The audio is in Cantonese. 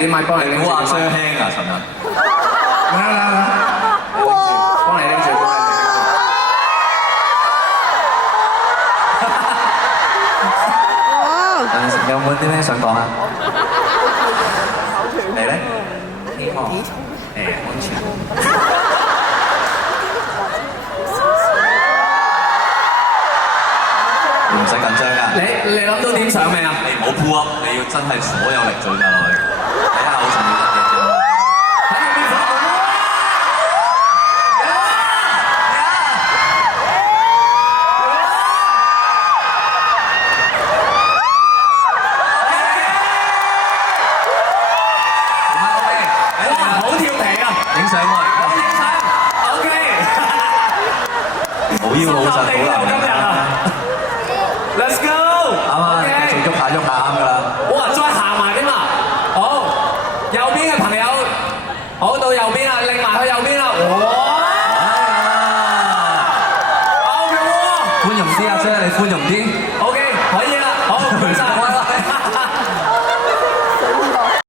啲咪幫你拎住。我話雙輕啊，尋日。幫你拎住。有冇啲咩想講啊？你咧？希望安全。唔使緊張㗎。你諗到點上未啊？你唔好 pull up，你要真係所有力做晒落去，睇下好重要得嘅啫。喺入邊發夢啊！好調皮啊！影相喎，影相 ，OK。好腰好實好難㗎。Let's go！啱啊，繼續喐下啱㗎啦。哇！再行埋添啊！好，右邊嘅朋友，好到右邊啦，擰埋去右邊啦。哇！啱嘅喎。寬容啲啊，姐，你寬容啲。OK，可以啦，好，唔該晒。